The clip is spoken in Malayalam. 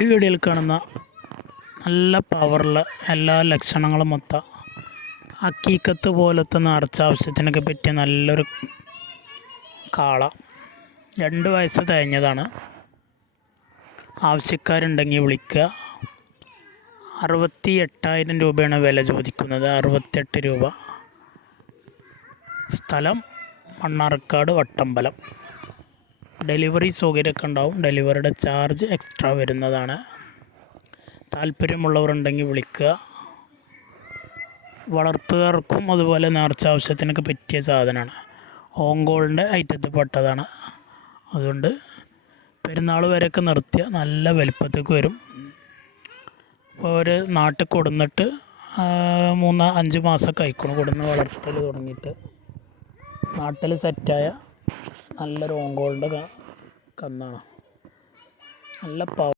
ഈ വീഡിയോയിൽ കാണുന്ന നല്ല പവറുള്ള എല്ലാ ലക്ഷണങ്ങളും മൊത്തം ഹക്കീക്കത്ത് പോലത്തെ നേർച്ച ആവശ്യത്തിനൊക്കെ പറ്റിയ നല്ലൊരു കാള. 2 വയസ്സ് തികഞ്ഞതാണ്. ആവശ്യക്കാരുണ്ടെങ്കിൽ വിളിക്കുക. 68,000 രൂപയാണ് വില ചോദിക്കുന്നത്. 68 രൂപ. സ്ഥലം മണ്ണാർക്കാട് വട്ടമ്പലം. ഡെലിവറി സൗകര്യമൊക്കെ ഉണ്ടാവും. ഡെലിവറിയുടെ ചാർജ് എക്സ്ട്രാ വരുന്നതാണ്. താല്പര്യമുള്ളവരുണ്ടെങ്കിൽ വിളിക്കുക. വളർത്തുകാർക്കും അതുപോലെ നേർച്ച ആവശ്യത്തിനൊക്കെ പറ്റിയ സാധനമാണ്. ഓങ്കോളിൻ്റെ ഐറ്റത്തിൽ പെട്ടതാണ്. അതുകൊണ്ട് പെരുന്നാൾ വരെയൊക്കെ നിർത്തിയ നല്ല വലുപ്പത്തേക്ക് വരും. അപ്പോൾ അവർ നാട്ടിൽ കൊടുന്നിട്ട് 3-5 മാസമൊക്കെ ആയിക്കണം കൊടുന്ന് വളർത്തൽ തുടങ്ങിയിട്ട്. നാട്ടിൽ സെറ്റായ നല്ലൊരു ഓങ്കോളിൻ്റെ കന്നാണ്. നല്ല